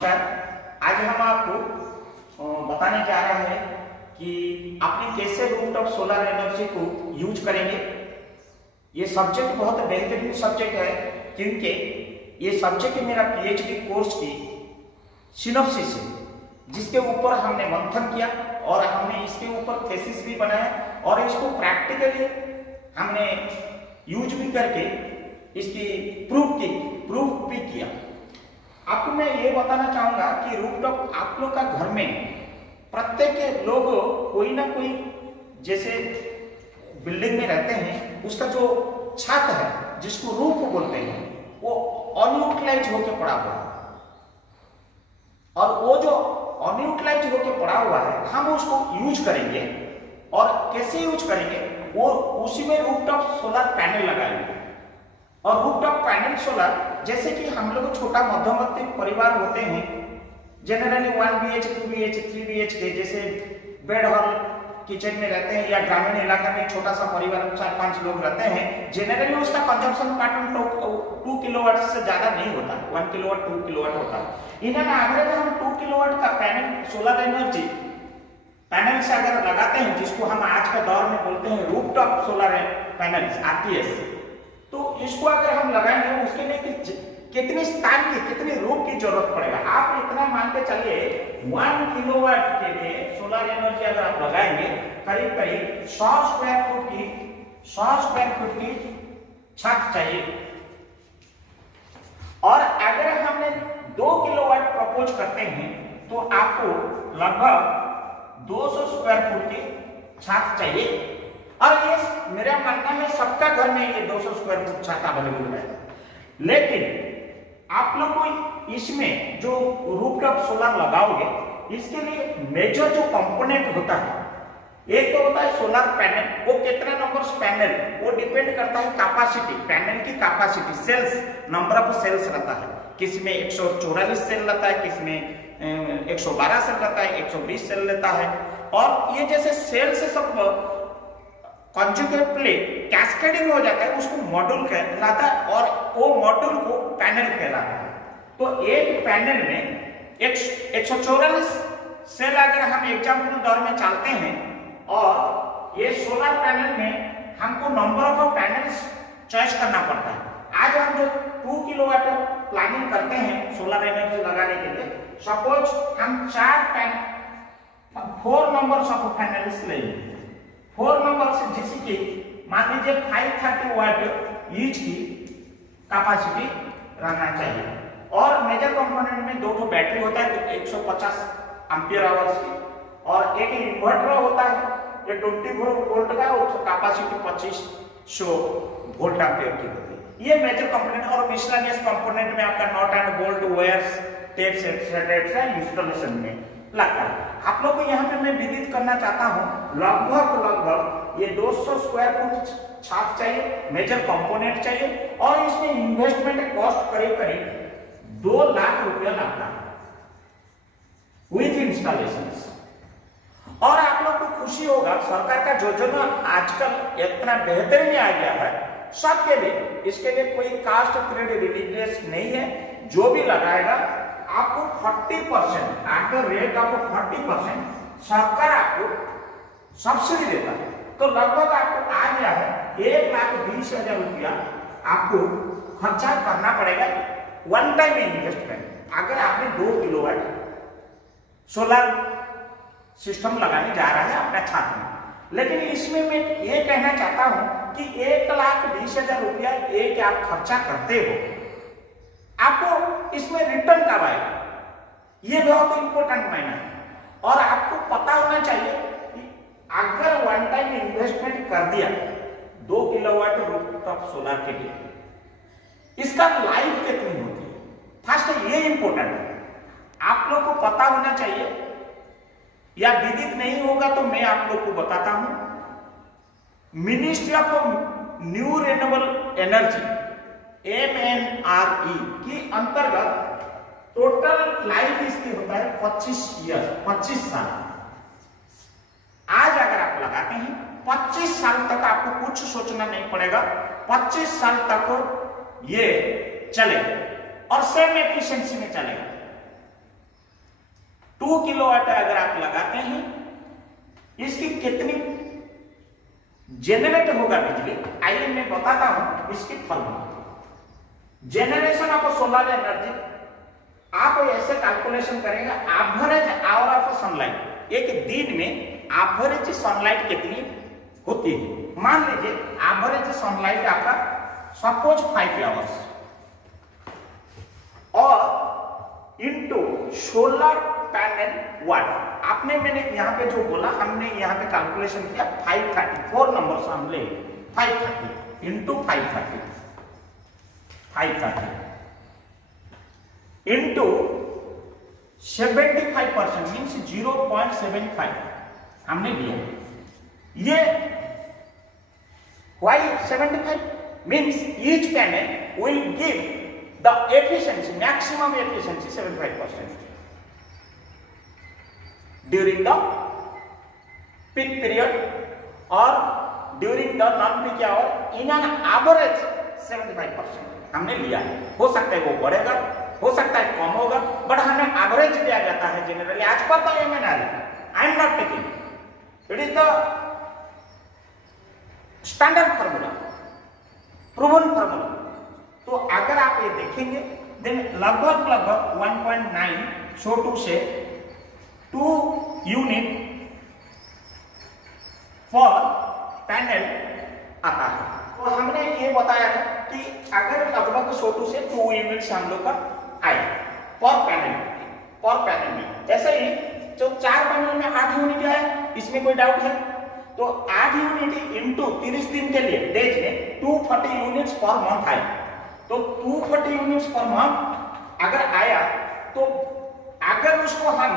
आज हम आपको बताने जा रहे हैं कि आपने कैसे रूफटॉप सोलर एनर्जी को यूज करेंगे। ये सब्जेक्ट बहुत बेहतरीन सब्जेक्ट है क्योंकि ये सब्जेक्ट मेरा पीएचडी कोर्स की सिनॉप्सिस है, जिसके ऊपर हमने मंथन किया और हमने इसके ऊपर थीसिस भी बनाया और इसको प्रैक्टिकली हमने यूज भी करके इसकी प्रूफ भी किया। आपको मैं ये बताना चाहूंगा कि रूफटॉप आप लोग का घर में प्रत्येक लोग कोई ना कोई जैसे बिल्डिंग में रहते हैं, उसका जो छत है जिसको रूफ बोलते हैं वो अनयूटिलाइज होकर पड़ा हुआ है, और वो जो अनयूटिलाइज होकर पड़ा हुआ है हम उसको यूज करेंगे। और कैसे यूज करेंगे, वो उसी में रूफटॉप सोलर पैनल लगाएंगे। और रूफटॉप पैनल सोलर जैसे कि हम लोग छोटा मध्यमवर्ती परिवार होते हैं, जनरली 1 BH 2 BH 3 BHK जैसे बेड हॉल किचन में रहते हैं, या ग्रामीण इलाका में छोटा सा परिवार 4-5 लोग रहते हैं, जनरली उसका कंजम्पशन पैटर्न 2 किलोवाट से ज्यादा नहीं होता, 1 किलोवाट 2 किलोवाट होता है। इन्हें एवरेज हम 2 किलोवाट का पैनल सोलर एनर्जी पैनल से अगर लगाते हैं, जिसको हम आज के दौर में बोलते हैं रूफटॉप सोलर पैनल RTS, तो इसको अगर हम लगाएंगे उसके लिए कितनी स्थान की कितनी रूम की जरूरत पड़ेगा। आप इतना मान के चलिए 1 किलोवाट के लिए सोलर एनर्जी अगर आप लगाएंगे करीब करीब 100 स्क्वायर फुट की छत चाहिए। और अगर हमने 2 किलोवाट प्रपोज करते हैं तो आपको लगभग 200 स्क्वायर फुट की छत चाहिए। और ये मेरा मानना है सबका घर में ये 200 स्क्वायर फुट छत अवेलेबल है। लेकिन आप लोग को इसमें जो रूफटॉप सोलर लगाओगे, इसके लिए मेजर जो कंपोनेंट होता है, एक तो होता है सोलर पैनल। वो कितने नंबर पैनल, वो डिपेंड करता है कैपेसिटी, पैनल की capacity, cells, number of cells रहता है। किसमें 144 सेल रहता है, किसमें 112 सेल रहता है, 120 सेल रहता है। और ये जैसे सेल से सब कॉन्जुगेटली कैस्केडिंग हो जाता है, उसको मॉड्यूल कहलाता है, और वो मॉड्यूल को पैनल कहलाता है। तो एक पैनल में 144 सेल अगर हम एग्जाम्पल दौर में चलते हैं, और ये सोलर पैनल में हमको नंबर ऑफ पैनल्स चॉइस करना पड़ता है। आज हम जो 2 किलोवाट प्लानिंग करते हैं सोलर एनर्जी लगाने के लिए, सपोज हम 4 नंबर ऑफ पैनल्स लेंगे, 4 नंबर से, जिसकी की मान लीजिए 530 वाट ईच की कैपेसिटी रहना चाहिए। और मेजर कंपोनेंट में 2 बैटरी होता है 150 एम्पियर आवर्स की, और एक इन्वर्टर होता है ये 24 वोल्ट का, उसकी कैपेसिटी 2500 वोल्ट एम्पियर की होती है। ये मेजर कंपोनेंट। और मिसलेनियस कंपोनेंट में आपका not and bolt, wires, tapes etcetera installation में लगता है। आप लोग को यहाँ पे मैं विदित करना चाहता हूँ, लगभग ये 200 स्क्वायर फुट छत चाहिए, मेजर कंपोनेंट चाहिए, और इसमें इन्वेस्टमेंट कॉस्ट करीब 2 लाख रुपया लगता है विथ इंस्टॉलेशन। और आप लोग को खुशी होगा, सरकार का योजना आजकल इतना बेहतरीन आ गया है सबके लिए। इसके लिए कोई कास्ट क्रीड रिलीजियस नहीं है, जो भी लगाएगा आपको 40% आफ्टर रेट आपको 40% सरकार आपको सब्सिडी देता है। तो लगभग आपको आ गया है 1,20,000 रुपया आपको खर्चा करना पड़ेगा वन टाइम इन्वेस्टमेंट, अगर आपने 2 किलोवाट सोलर सिस्टम लगाने जा रहा है अपना छत में। लेकिन इसमें मैं ये कहना चाहता हूं कि 1,20,000 रुपया एक आप खर्चा करते हो, आपको इसमें रिटर्न कब आएगा, ये बहुत इंपॉर्टेंट मायना है। और आपको पता होना चाहिए कि अगर वन टाइम इन्वेस्टमेंट कर दिया 2 किलोवाट रूफटॉप सोलर के लिए, इसका लाइफ कितनी होती है, फर्स्ट ये इंपॉर्टेंट है, आप लोग को पता होना चाहिए। या विदित नहीं होगा तो मैं आप लोग को बताता हूं, ministry of new renewable energy MNRE की अंतर्गत टोटल लाइफ इसकी होता है 25 साल। आज अगर आप लगाते हैं 25 साल तक आपको कुछ सोचना नहीं पड़ेगा, 25 साल तक ये चलेगा और सेम एफिशिएंसी में चलेगा। 2 किलोवाट अगर आप लगाते हैं, इसकी कितनी जेनरेट होगा बिजली, आइए मैं बताता हूं इसकी formula. Generation of solar energy आप ऐसे कैलकुलेशन करेंगे, एवरेज आवर ऑफ सनलाइट, एक दिन में एवरेज सनलाइट कितनी होती है। मान लीजिए एवरेज सनलाइट आपका सपोज 5 आवर्स और इनटू सोलर पैनल वाट, आपने मैंने यहाँ पे जो बोला, हमने यहाँ पे कैलकुलेशन किया 534 नंबर से हम ले 530 इंटू 530 इंटू 75% मीन्स 0.75 हमने लिया। ये why 75 means each panel will give the efficiency, maximum efficiency 75% during the peak period or during the non-peak hour in an average 75% हमने लिया है। हो सकता है वो बढ़ेगा, हो सकता है कम होगा, बट हमें एवरेज दिया जाता है जनरली आज पर the MNRE। I am not taking, it is the standard formula, proven formula. तो अगर आप ये देखेंगे देन लगभग 1.9 छोटू से 2 यूनिट फॉर पैनल आता है। तो हमने ये बताया था कि अगर लगभग छोटू से 2 यूनिट्स हम लोग का आए पर पैनल में, ऐसे ही जो 4 पैनल में 8 यूनिट है, इसमें कोई डाउट है? तो 8 यूनिट इंटू 30 दिन के लिए डेज में 240 यूनिट्स पर मंथ आए। तो 240 यूनिट्स पर मंथ अगर आया तो अगर उसको हम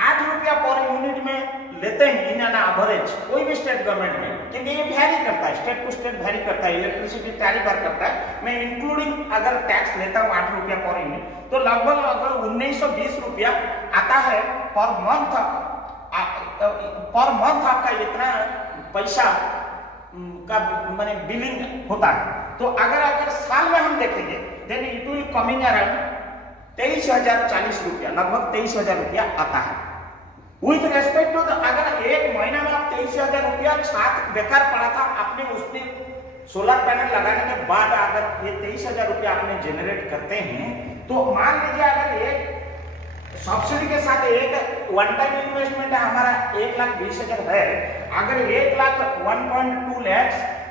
8 रुपया पर यूनिट में लेते हैं इन एन एवरेज, कोई भी स्टेट गवर्नमेंट में, क्योंकि ये वैरी करता है, स्टेट टू स्टेट वैरी करता है, इलेक्ट्रिसिटी टैरिफ करता है, मैं इंक्लूडिंग अगर टैक्स लेता हूँ 8 रुपया पर यूनिट, तो लगभग 1920 रुपया आता है पर मंथ आपका इतना पैसा का माने बिलिंग होता है। तो अगर साल में हम देखेंगे then it will coming around 23,040 रुपया, लगभग 23,000 रुपया आता है। विथ रेस्पेक्ट टू अगर एक महीना में आप 23,000 रुपया छात्र बेकार पड़ा था, आपने उसने सोलर पैनल लगाने के बाद अगर ये 23,000 रुपया आपने जनरेट करते हैं, तो मान लीजिए अगर एक सब्सिडी के साथ एक वन टाइम इन्वेस्टमेंट हमारा 1,20,000 है, अगर 1,02 lakh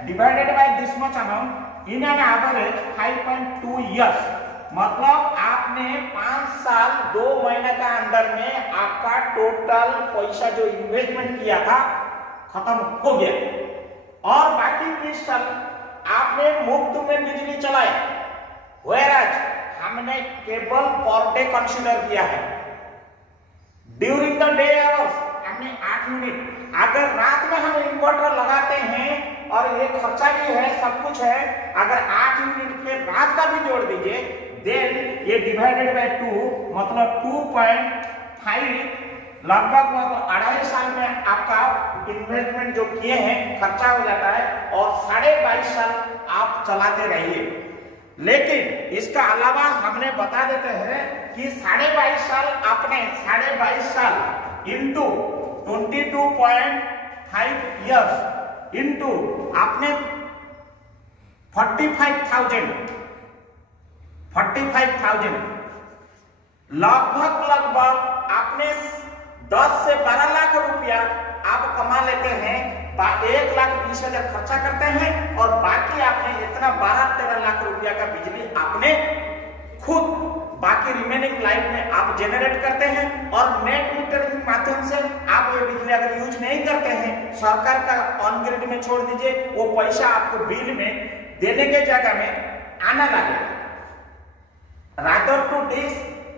divided by this much amount in an average 5.2 years, मतलब आपने 5 साल 2 महीने का अंदर में आपका टोटल पैसा जो इन्वेस्टमेंट किया था खत्म हो गया, और बाकी 20 साल आपने मुफ्त में बिजली चलाया। व्हेयरएज हमने केवल पर डे कंसीडर किया है, ड्यूरिंग द डे आवर्स हमने 8 यूनिट, अगर रात में हम इन्वर्टर लगाते हैं और ये खर्चा भी है, सब कुछ है, अगर 8 यूनिट के रात का भी जोड़ दीजिए देन ये डिवाइडेड बाय 2 मतलब 2.5, लगभग 2.5 साल में आपका इन्वेस्टमेंट जो किए हैं खर्चा हो जाता है, और 22.5 साल आप चलाते रहिए। लेकिन इसका अलावा हमने बता देते हैं कि 22.5 साल आपने 22.5 साल इंटू 22.5 इयर्स इंटू आपने 45,000 लगभग आपने 10 से 12 लाख रुपया आप कमा लेते हैं, 1,20,000 खर्चा करते हैं, और बाकी आपने इतना 12-13 लाख रुपया का बिजली आपने खुद बाकी रिमेनिंग लाइफ में आप जनरेट करते हैं। और नेट मीटर के माध्यम से आप ये बिजली अगर यूज नहीं करते हैं, सरकार का ऑन ग्रिड में छोड़ दीजिए, वो पैसा आपको बिल में देने के जगह में आना लगेगा। रादर टू दिस,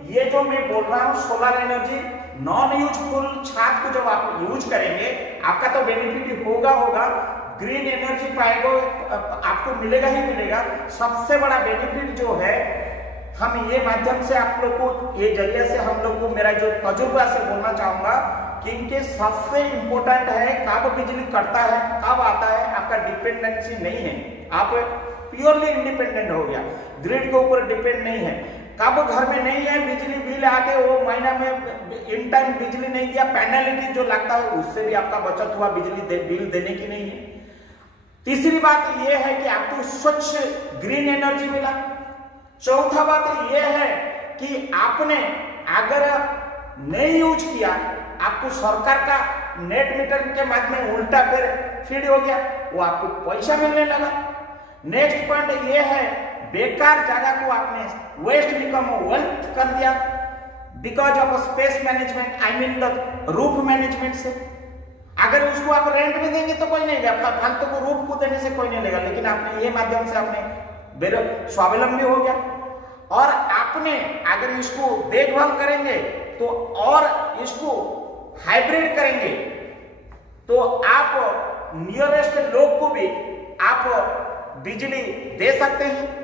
ये जो मैं बोल रहा हूँ सोलर एनर्जी नॉन यूजफुल छात को जब आप यूज करेंगे आपका तो बेनिफिट होगा, ग्रीन एनर्जी पाएगा, आपको मिलेगा ही मिलेगा। सबसे बड़ा बेनिफिट जो है, हम ये माध्यम से आप लोग को, ये जरिए से हम लोग को मेरा जो तजुर्बा से बोलना चाहूंगा कि इनके सबसे इंपॉर्टेंट है कब बिजली कटता है, कब आता है, आपका डिपेंडेंसी नहीं है, आप प्योरली इंडिपेंडेंट हो गया, ग्रिड के ऊपर डिपेंड नहीं है। कब घर में नहीं है, बिजली बिल आके वो महीना में इन टाइम बिजली नहीं दिया, पेनल्टी जो लगता है उससे भी आपका बचत हुआ, बिल देने की नहीं है। तीसरी बात ये है कि आपको स्वच्छ ग्रीन एनर्जी मिला। चौथा बात ये है कि आपने अगर नहीं यूज किया, आपको सरकार का नेट मीटर के माध्यम उल्टा फिर फीड हो गया, वो आपको पैसा मिलने लगा। नेक्स्ट पॉइंट ये है, बेकार जगह को आपने वेस्ट बिकम वेल्थ कर दिया because of space management, I mean the roof management से। अगर उसको आप रेंट में देंगे तो कोई नहीं लेगा, फालतू को रूफ को देने से कोई नहीं लेगा, लेकिन आपने ये माध्यम से आपने स्वावलंबी हो गया। और आपने अगर इसको देखभाल करेंगे तो और इसको हाइब्रिड करेंगे तो आप नियरेस्ट लोग को भी आप बिजली दे सकते हैं।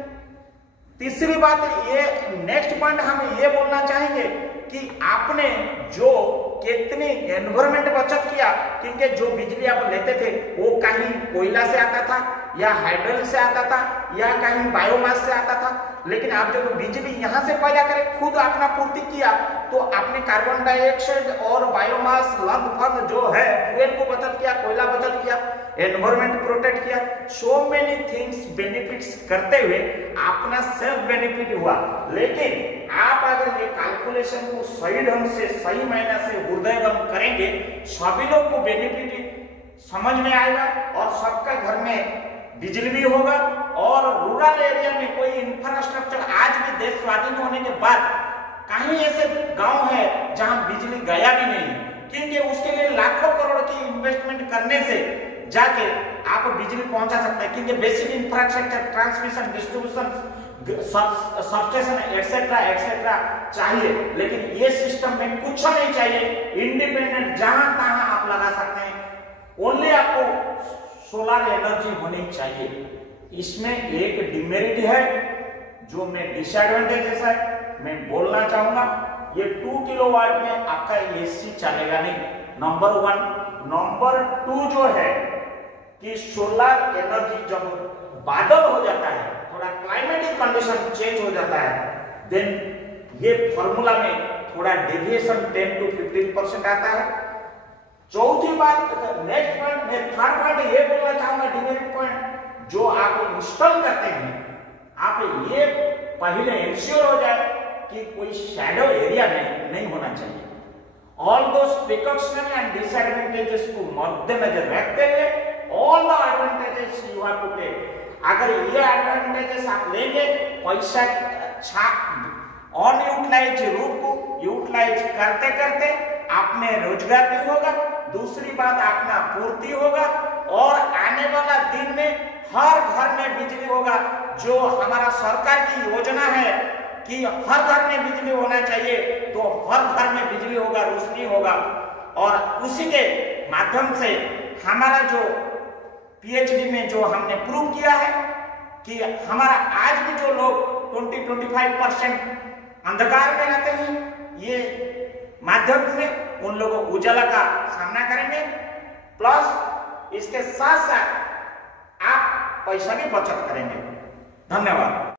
तीसरी बात ये, नेक्स्ट पॉइंट हम ये बोलना चाहेंगे कि आपने जो कितनी एनवायरमेंट बचत किया, क्योंकि जो बिजली आप लेते थे वो कहीं कोयला से आता था या हाइड्रोजन से आता था या कहीं बायोमास से आता था, लेकिन आप जब बिजली यहाँ से पैदा करें, खुद अपना पूर्ति किया, तो आपने कार्बन डाइऑक्साइड और बायोमास लगभग जो है फ्यूल को बचत किया, कोयला बचत किया, एनवायरमेंट प्रोटेक्ट किया, सो मेनी थिंग्स बेनिफिट्स करते हुए अपना सेल्फ बेनिफिट हुआ। लेकिन आप अगर ये कैलकुलेशन को सही ढंग से, सही मायने से हृदयंगम करेंगे, सभी लोग को बेनिफिट समझ में आएगा और सबका घर में बिजली भी होगा। और रूरल एरिया में कोई इंफ्रास्ट्रक्चर, आज भी देश स्वाधीन होने के बाद कहीं ऐसे गांव है जहां बिजली गया भी नहीं, क्योंकि उसके लिए लाखों करोड़ की इन्वेस्टमेंट करने से जाके आप बिजली पहुंचा सकते हैं, क्योंकि basic infrastructure, transmission, distribution, substation etcetera etcetera चाहिए, लेकिन ये सिस्टम में कुछ नहीं चाहिए, इंडिपेंडेंट जहां तहां आप लगा सकते हैं। ओनली आपको सोलर एनर्जी होनी चाहिए। इसमें एक डिमेरिट है जो मैं डिसएडवांटेजेस है मैं बोलना चाहूंगा, ये 2 किलोवाट में आपका एसी चलेगा नहीं, नंबर 1। नंबर 2 जो है कि सोलर एनर्जी जब बादल हो जाता है, थोड़ा क्लाइमेटिक कंडीशन चेंज हो जाता है, देन ये फॉर्मूला में थोड़ा डेविएशन 10 to 15% आता है। चौथी बात, नेक्स्ट पॉइंट, मैं थर्ड पॉइंट ये बोलना चाहूंगा, डिमेरिट पॉइंट, जो आप इंस्टॉल करते हैं, आप ये पहले इंश्योर हो जाए कि कोई शैडो एरिया नहीं होना चाहिए। All those precaution and disadvantages को मद्देनजर रखते हुए all the advantages you have to take. अगर ये एडवांटेजेस आप लेंगे, पैसा अनयूटिलाइज रूट को यूटिलाइज करते करते आपने रोजगार भी होगा, दूसरी बात अपना पूर्ति होगा, और आने वाला दिन में हर घर में बिजली होगा। जो हमारा सरकार की योजना है कि हर घर में बिजली होना चाहिए, तो हर घर में बिजली होगा, रोशनी होगा, और उसी के माध्यम से हमारा जो पीएचडी में जो हमने प्रूव किया है कि हमारा आज भी जो लोग 20-25% अंधकार में रहते हैं, ये माध्यम से उन लोगों उजाला का सामना करेंगे, प्लस इसके साथ साथ आप पैसा की बचत करेंगे। धन्यवाद।